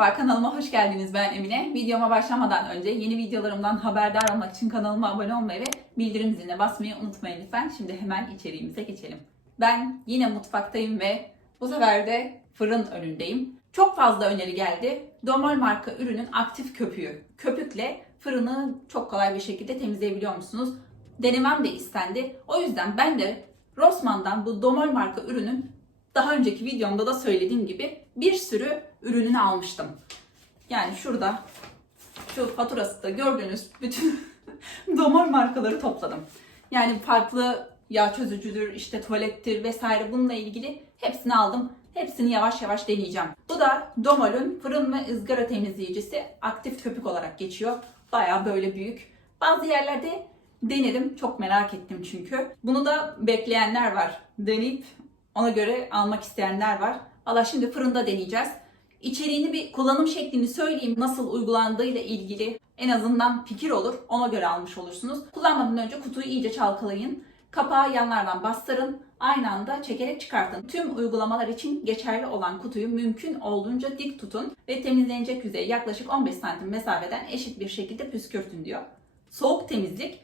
Merhaba kanalıma hoş geldiniz ben Emine. Videoma başlamadan önce yeni videolarımdan haberdar olmak için kanalıma abone olmayı ve bildirim ziline basmayı unutmayın lütfen. Şimdi hemen içeriğimize geçelim. Ben yine mutfaktayım ve bu sefer de fırın önündeyim. Çok fazla öneri geldi. Domol marka ürünün aktif köpüğü. Köpükle fırını çok kolay bir şekilde temizleyebiliyor musunuz? Denemem de istendi. O yüzden ben de Rossmann'dan bu Domol marka ürünün daha önceki videomda da söylediğim gibi bir sürü ürününü almıştım. Yani şurada şu faturası da gördüğünüz bütün damar markaları topladım. Yani farklı yağ çözücüdür, işte tuvalettir vesaire bununla ilgili hepsini aldım. Hepsini yavaş yavaş deneyeceğim. Bu da Domol'ün fırın ve ızgara temizleyicisi aktif köpük olarak geçiyor. Baya böyle büyük. Bazı yerlerde denedim. Çok merak ettim çünkü. Bunu da bekleyenler var. Deneyip ona göre almak isteyenler var. Valla şimdi fırında deneyeceğiz. İçeriğini bir kullanım şeklini söyleyeyim. Nasıl uygulandığıyla ilgili en azından fikir olur. Ona göre almış olursunuz. Kullanmadan önce kutuyu iyice çalkalayın. Kapağı yanlardan bastırın. Aynı anda çekerek çıkartın. Tüm uygulamalar için geçerli olan kutuyu mümkün olduğunca dik tutun ve temizlenecek yüzeye yaklaşık 15 santim mesafeden eşit bir şekilde püskürtün diyor. Soğuk temizlik,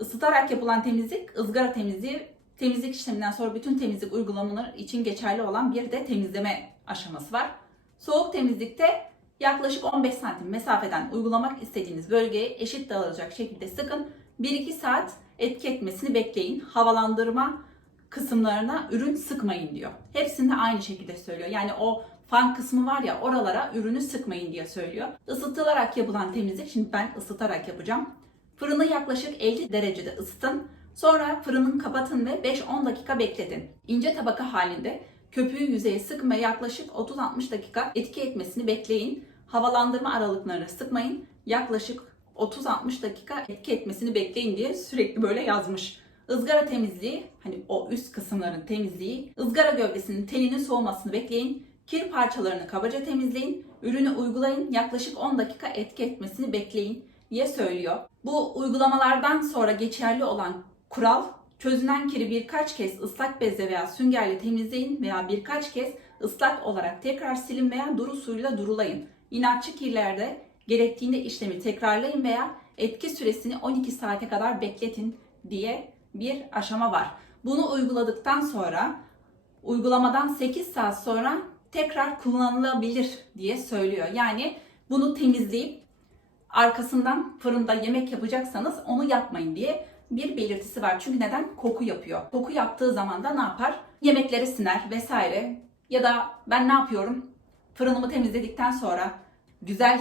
ısıtarak yapılan temizlik, ızgara temizliği, temizlik işleminden sonra bütün temizlik uygulamaları için geçerli olan bir de temizleme aşaması var. Soğuk temizlikte yaklaşık 15 santim mesafeden uygulamak istediğiniz bölgeye eşit dağılacak şekilde sıkın. 1-2 saat etki etmesini bekleyin. Havalandırma kısımlarına ürün sıkmayın diyor. Hepsinde aynı şekilde söylüyor. Yani o fan kısmı var ya oralara ürünü sıkmayın diye söylüyor. Isıtılarak yapılan temizlik, şimdi ben ısıtarak yapacağım. Fırını yaklaşık 50 derecede ısıtın. Sonra fırının kapatın ve 5-10 dakika bekletin. İnce tabaka halinde köpüğü yüzeye sıkın ve yaklaşık 30-60 dakika etki etmesini bekleyin. Havalandırma aralıklarını sıkmayın. Yaklaşık 30-60 dakika etki etmesini bekleyin diye sürekli böyle yazmış. Izgara temizliği, hani o üst kısımların temizliği, ızgara gövdesinin telinin soğumasını bekleyin. Kir parçalarını kabaca temizleyin. Ürünü uygulayın. Yaklaşık 10 dakika etki etmesini bekleyin diye söylüyor. Bu uygulamalardan sonra geçerli olan kural çözünen kiri birkaç kez ıslak bezle veya süngerle temizleyin veya birkaç kez ıslak olarak tekrar silin veya duru suyla durulayın. İnatçı kirlerde gerektiğinde işlemi tekrarlayın veya etki süresini 12 saate kadar bekletin diye bir aşama var. Bunu uyguladıktan sonra uygulamadan 8 saat sonra tekrar kullanılabilir diye söylüyor. Yani bunu temizleyip arkasından fırında yemek yapacaksanız onu yapmayın diye bir belirtisi var. Çünkü neden? Koku yapıyor. Koku yaptığı zaman da ne yapar? Yemekleri siner vesaire. Ya da ben ne yapıyorum? Fırınımı temizledikten sonra güzel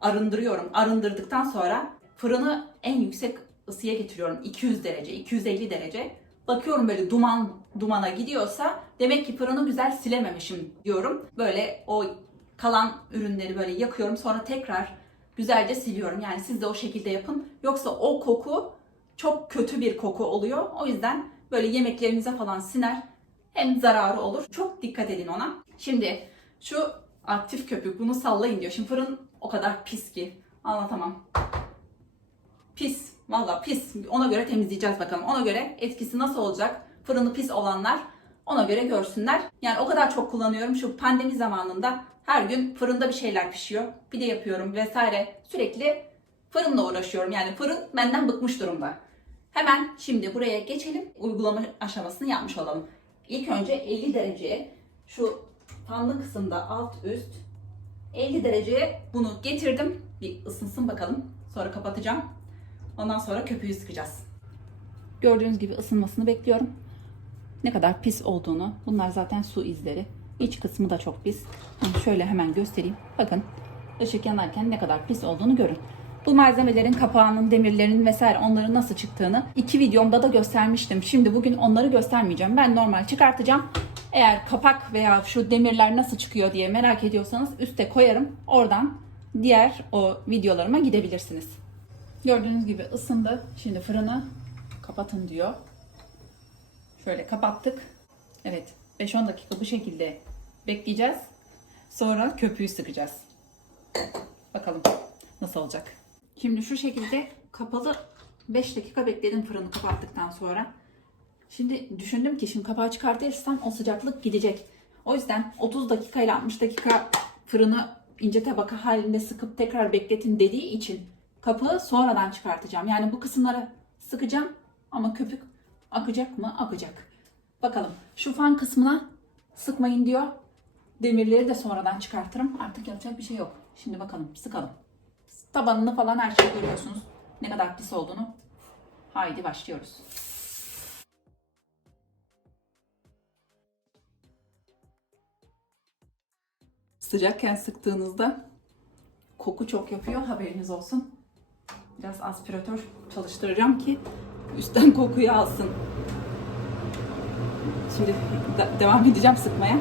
arındırıyorum. Arındırdıktan sonra fırını en yüksek ısıya getiriyorum. 200 derece, 250 derece. Bakıyorum böyle duman dumana gidiyorsa demek ki fırını güzel silememişim diyorum. Böyle o kalan ürünleri böyle yakıyorum. Sonra tekrar güzelce siliyorum. Yani siz de o şekilde yapın. Yoksa o koku çok kötü bir koku oluyor. O yüzden böyle yemeklerinize falan siner. Hem zararı olur. Çok dikkat edin ona. Şimdi şu aktif köpük bunu sallayın diyor. Şimdi fırın o kadar pis ki anlatamam. Pis. Valla pis. Ona göre temizleyeceğiz bakalım. Ona göre etkisi nasıl olacak? Fırını pis olanlar ona göre görsünler. Yani o kadar çok kullanıyorum. Şu pandemi zamanında her gün fırında bir şeyler pişiyor. Pide yapıyorum vesaire. Sürekli fırınla uğraşıyorum. Yani fırın benden bıkmış durumda. Hemen şimdi buraya geçelim. Uygulama aşamasını yapmış olalım. İlk önce 50 dereceye şu fanlı kısımda alt üst 50 dereceye bunu getirdim. Bir ısınsın bakalım. Sonra kapatacağım. Ondan sonra köpüğü sıkacağız. Gördüğünüz gibi ısınmasını bekliyorum. Ne kadar pis olduğunu. Bunlar zaten su izleri. İç kısmı da çok pis. Şöyle hemen göstereyim. Bakın ışık yanarken ne kadar pis olduğunu görün. Bu malzemelerin kapağının, demirlerin vesaire onların nasıl çıktığını iki videomda da göstermiştim. Şimdi bugün onları göstermeyeceğim. Ben normal çıkartacağım. Eğer kapak veya şu demirler nasıl çıkıyor diye merak ediyorsanız üste koyarım. Oradan diğer o videolarıma gidebilirsiniz. Gördüğünüz gibi ısındı. Şimdi fırını kapatın diyor. Şöyle kapattık. Evet 5-10 dakika bu şekilde bekleyeceğiz. Sonra köpüğü sıkacağız. Bakalım nasıl olacak. Şimdi şu şekilde kapalı 5 dakika bekledim fırını kapattıktan sonra. Şimdi düşündüm ki şimdi kapağı çıkartırsam o sıcaklık gidecek. O yüzden 30 dakika ile 60 dakika fırını ince tabaka halinde sıkıp tekrar bekletin dediği için kapağı sonradan çıkartacağım. Yani bu kısımları sıkacağım ama köpük akacak mı? Akacak. Bakalım. Şu fan kısmına sıkmayın diyor. Demirleri de sonradan çıkartırım. Artık yapacak bir şey yok. Şimdi bakalım sıkalım. Tabanını falan her şeyi görüyorsunuz. Ne kadar pis olduğunu. Haydi başlıyoruz. Sıcakken sıktığınızda koku çok yapıyor. Haberiniz olsun. Biraz aspiratör çalıştıracağım ki üstten kokuyu alsın. Şimdi de- devam edeceğim sıkmaya.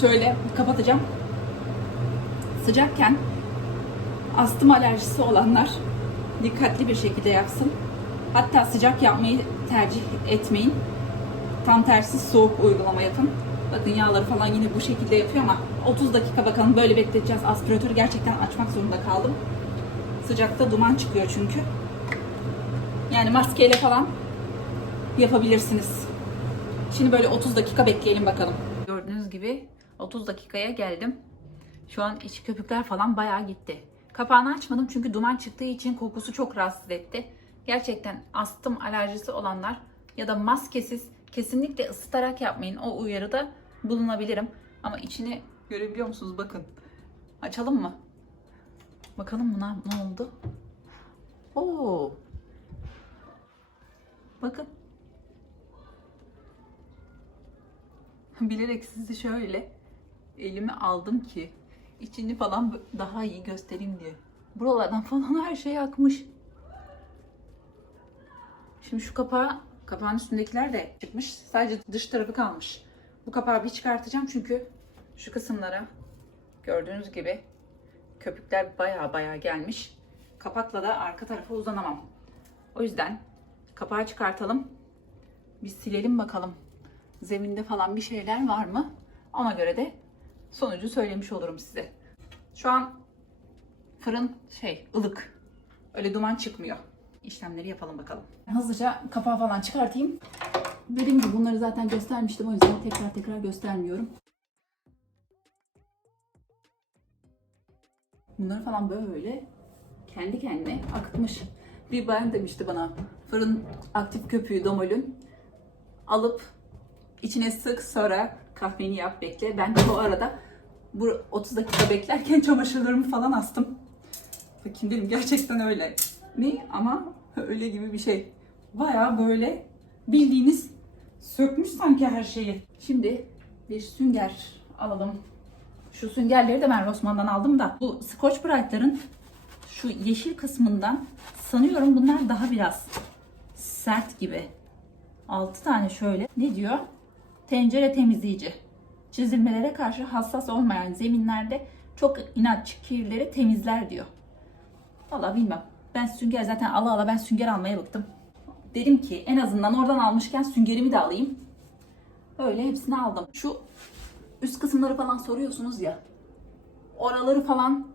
Şöyle kapatacağım. Sıcakken astım alerjisi olanlar dikkatli bir şekilde yapsın. Hatta sıcak yapmayı tercih etmeyin. Tam tersi soğuk uygulama yapın. Bakın yağları falan yine bu şekilde yapıyor ama 30 dakika bakalım böyle bekleteceğiz. Aspiratörü gerçekten açmak zorunda kaldım. Sıcakta duman çıkıyor çünkü. Yani maskeyle falan yapabilirsiniz. Şimdi böyle 30 dakika bekleyelim bakalım. Gördüğünüz gibi 30 dakikaya geldim. Şu an iç köpükler falan bayağı gitti. Kapağını açmadım çünkü duman çıktığı için kokusu çok rahatsız etti. Gerçekten astım alerjisi olanlar ya da maskesiz kesinlikle ısıtarak yapmayın. O uyarıda bulunabilirim. Ama içini görebiliyor musunuz? Bakın. Açalım mı? Bakalım buna ne oldu? Oo. Bakın. Bilerek sizi şöyle elime aldım ki içini falan daha iyi göstereyim diye. Buralardan falan her şey akmış. Şimdi şu kapağı, kapağın üstündekiler de çıkmış. Sadece dış tarafı kalmış. Bu kapağı bir çıkartacağım çünkü şu kısımlara gördüğünüz gibi köpükler baya baya gelmiş. Kapakla da arka tarafa uzanamam. O yüzden kapağı çıkartalım. Bir silelim bakalım. Zeminde falan bir şeyler var mı? Ona göre de sonucu söylemiş olurum size. Şu an fırın şey ılık. Öyle duman çıkmıyor. İşlemleri yapalım bakalım. Hızlıca kapağı falan çıkartayım. Dediğim gibi bunları zaten göstermiştim o yüzden tekrar tekrar göstermiyorum. Bunları falan böyle kendi kendine akıtmış. Bir bayan demişti bana fırın aktif köpüğü domolün alıp içine sık sonra kahveni yap bekle. Ben de o arada bu 30 dakika beklerken çamaşırlarımı falan astım. Bakayım dedim gerçekten öyle mi ama öyle gibi bir şey. Baya böyle bildiğiniz sökmüş sanki her şeyi. Şimdi bir sünger alalım. Şu süngerleri de ben Rossmann'dan aldım da bu Scotch Brite'ların şu yeşil kısmından sanıyorum bunlar daha biraz sert gibi. 6 tane şöyle. Ne diyor? Tencere temizleyici. Çizilmelere karşı hassas olmayan zeminlerde çok inatçı kirleri temizler diyor. Valla bilmem. Ben sünger zaten ala ala ben sünger almaya bıktım. Dedim ki en azından oradan almışken süngerimi de alayım. Öyle hepsini aldım. Şu üst kısımları falan soruyorsunuz ya. Oraları falan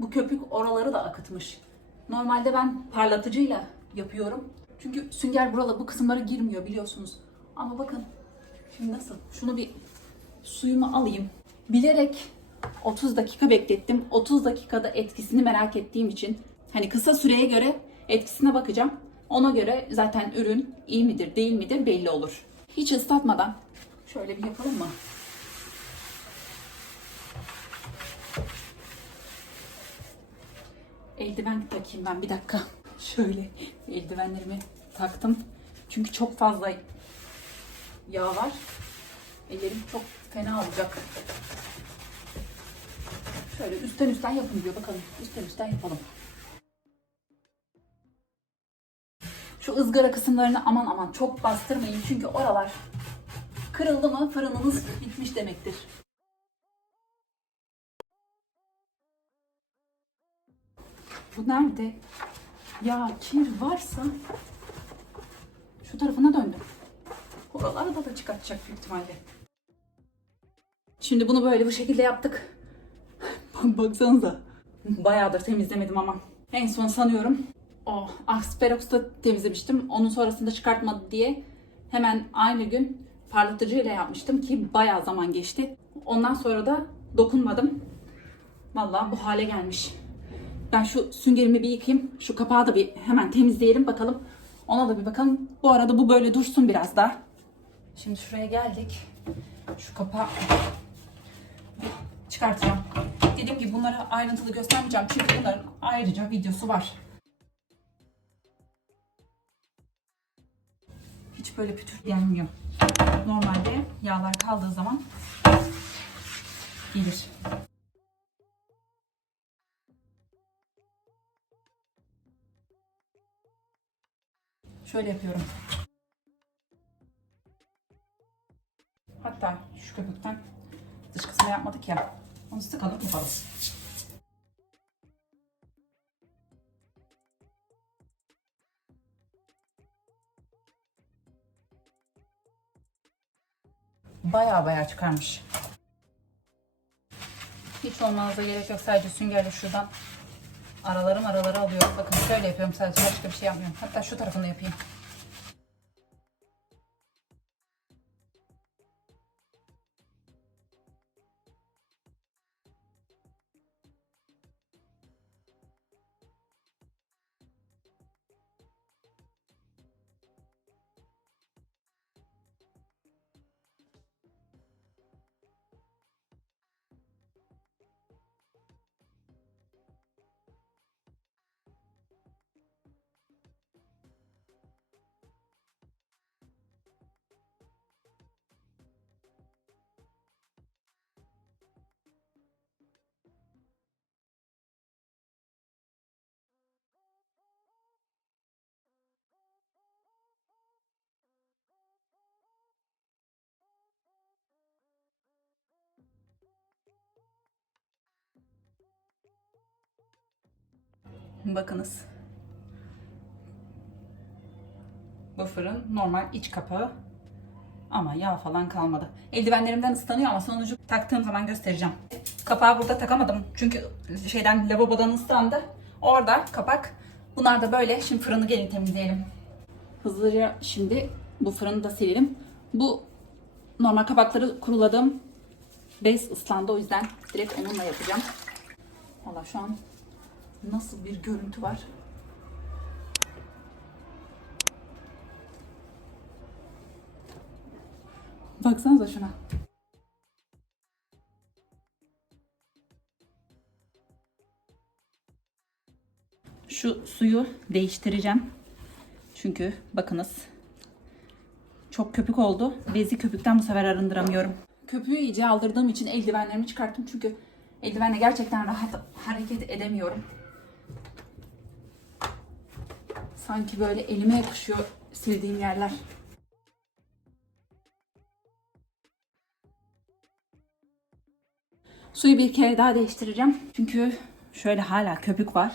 bu köpük oraları da akıtmış. Normalde ben parlatıcıyla yapıyorum. Çünkü sünger buralı bu kısımlara girmiyor biliyorsunuz. Ama bakın şimdi nasıl? Şunu bir suyumu alayım. Bilerek 30 dakika beklettim. 30 dakikada etkisini merak ettiğim için hani kısa süreye göre etkisine bakacağım. Ona göre zaten ürün iyi midir değil midir belli olur. Hiç ıslatmadan şöyle bir yapalım mı? Eldiven takayım ben bir dakika. Şöyle eldivenlerimi taktım. Çünkü çok fazla yağ var. Ellerim çok fena olacak. Şöyle üstten üstten yapın diyor. Bakalım üstten üstten yapalım. Şu ızgara kısımlarını aman aman çok bastırmayın. Çünkü oralar kırıldı mı fırınınız bitmiş demektir. Bu nerede? Ya kir varsa şu tarafına döndüm. Oralarda da çıkartacak büyük ihtimalle. Şimdi bunu böyle bu şekilde yaptık. Bak baksanıza. Bayağıdır temizlemedim ama. En son sanıyorum o Asperox'ta temizlemiştim. Onun sonrasında çıkartmadı diye hemen aynı gün parlatıcıyla yapmıştım ki bayağı zaman geçti. Ondan sonra da dokunmadım. Vallahi bu hale gelmiş. Ben şu süngerimi bir yıkayayım. Şu kapağı da bir hemen temizleyelim bakalım. Ona da bir bakalım. Bu arada bu böyle dursun biraz daha. Şimdi şuraya geldik. Şu kapağı çıkartacağım. Dediğim gibi bunları ayrıntılı göstermeyeceğim. Çünkü bunların ayrıca videosu var. Hiç böyle pütür gelmiyor. Normalde yağlar kaldığı zaman gelir. Şöyle yapıyorum. Hatta şu köpükten dış kısmı yapmadık ya. Onu sıkalım yapalım. Baya baya çıkarmış. Hiç olmanıza gerek yok. Sadece süngerle şuradan aralarım araları alıyorum. Bakın şöyle yapıyorum sadece başka bir şey yapmıyorum. Hatta şu tarafını yapayım. Bakınız. Bu fırın normal iç kapağı. Ama yağ falan kalmadı. Eldivenlerimden ıslanıyor ama sonucu taktığım zaman göstereceğim. Kapağı burada takamadım. Çünkü şeyden lavabodan ıslandı. Orada kapak. Bunlar da böyle. Şimdi fırını gelin temizleyelim. Hızlıca şimdi bu fırını da silelim. Bu normal kapakları kuruladım. Bez ıslandı o yüzden direkt onunla yapacağım. Valla şu an nasıl bir görüntü var. Baksanıza şuna. Şu suyu değiştireceğim. Çünkü bakınız çok köpük oldu. Bezi köpükten bu sefer arındıramıyorum. Köpüğü iyice aldırdığım için eldivenlerimi çıkarttım. Çünkü eldivenle gerçekten rahat hareket edemiyorum. Sanki böyle elime yapışıyor sildiğim yerler. Suyu bir kere daha değiştireceğim. Çünkü şöyle hala köpük var.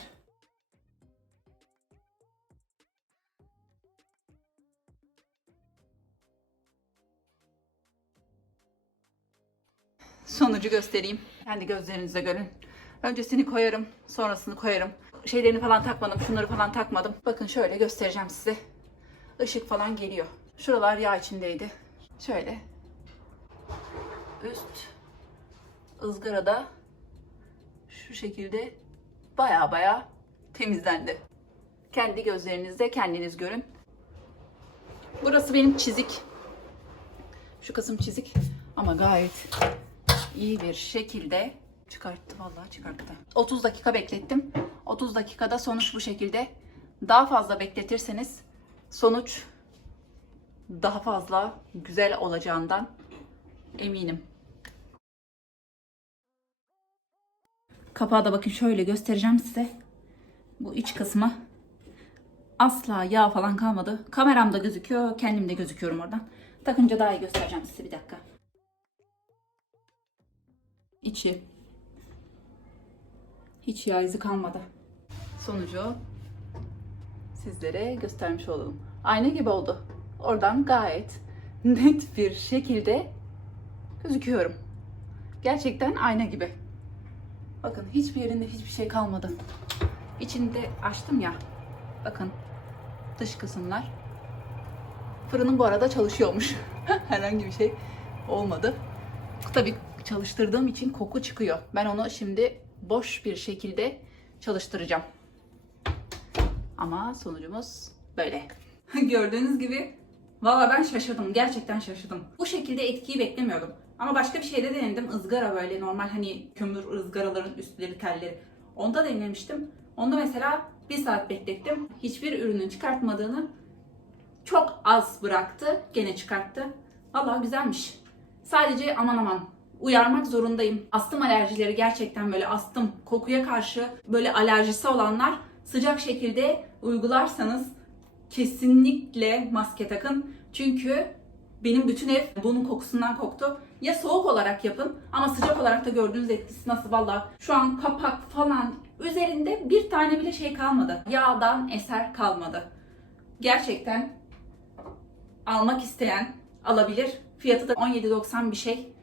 Sonucu göstereyim. Kendi gözlerinizle görün. Öncesini koyarım, sonrasını koyarım. Şeylerini falan takmadım, şunları falan takmadım. Bakın şöyle göstereceğim size. Işık falan geliyor. Şuralar yağ içindeydi. Şöyle. Üst ızgarada şu şekilde baya baya temizlendi. Kendi gözlerinizle kendiniz görün. Burası benim çizik. Şu kısım çizik ama gayet iyi bir şekilde çıkarttı vallahi çıkarttı. 30 dakika beklettim. 30 dakikada sonuç bu şekilde. Daha fazla bekletirseniz sonuç daha fazla güzel olacağından eminim. Kapağı da bakın şöyle göstereceğim size. Bu iç kısmı asla yağ falan kalmadı. Kameramda gözüküyor, kendim de gözüküyorum oradan. Takınca daha iyi göstereceğim size bir dakika. İçi. Hiç yağ izi kalmadı. Sonucu sizlere göstermiş olalım. Ayna gibi oldu. Oradan gayet net bir şekilde gözüküyorum. Gerçekten ayna gibi. Bakın hiçbir yerinde hiçbir şey kalmadı. İçini de açtım ya. Bakın dış kısımlar. Fırının bu arada çalışıyormuş. Herhangi bir şey olmadı. Tabii çalıştırdığım için koku çıkıyor. Ben onu şimdi boş bir şekilde çalıştıracağım. Ama sonucumuz böyle. Gördüğünüz gibi valla ben şaşırdım. Gerçekten şaşırdım. Bu şekilde etkiyi beklemiyordum. Ama başka bir şeyde denedim. ızgara böyle normal hani kömür ızgaraların üstleri telleri. Onda denemiştim. Onda mesela bir saat beklettim. Hiçbir ürünün çıkartmadığını çok az bıraktı. Gene çıkarttı. Valla güzelmiş. Sadece aman aman uyarmak zorundayım. Astım alerjileri gerçekten böyle astım kokuya karşı böyle alerjisi olanlar sıcak şekilde uygularsanız kesinlikle maske takın. Çünkü benim bütün ev bunun kokusundan koktu. Ya soğuk olarak yapın ama sıcak olarak da gördüğünüz etkisi nasıl valla. Şu an kapak falan üzerinde bir tane bile şey kalmadı. Yağdan eser kalmadı. Gerçekten almak isteyen alabilir. Fiyatı da 17.90 bir şey.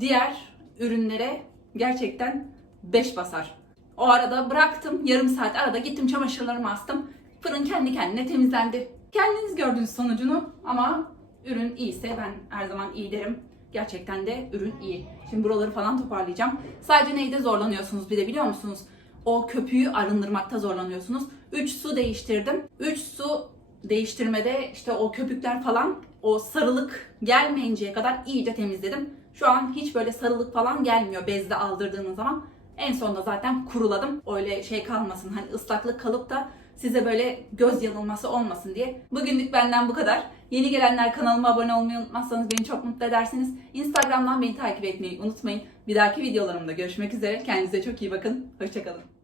Diğer ürünlere gerçekten 5 basar. O arada bıraktım. Yarım saat arada gittim çamaşırlarımı astım. Fırın kendi kendine temizlendi. Kendiniz gördünüz sonucunu ama ürün iyiyse ben her zaman iyi derim. Gerçekten de ürün iyi. Şimdi buraları falan toparlayacağım. Sadece neyde zorlanıyorsunuz bir de biliyor musunuz? O köpüğü arındırmakta zorlanıyorsunuz. 3 su değiştirdim. 3 su değiştirmede işte o köpükler falan o sarılık gelmeyinceye kadar iyice temizledim. Şu an hiç böyle sarılık falan gelmiyor bezde aldırdığınız zaman. En sonunda zaten kuruladım. Öyle şey kalmasın hani ıslaklık kalıp da size böyle göz yanılması olmasın diye. Bugünlük benden bu kadar. Yeni gelenler kanalıma abone olmayı unutmazsanız beni çok mutlu edersiniz. Instagram'dan beni takip etmeyi unutmayın. Bir dahaki videolarımda görüşmek üzere. Kendinize çok iyi bakın. Hoşçakalın.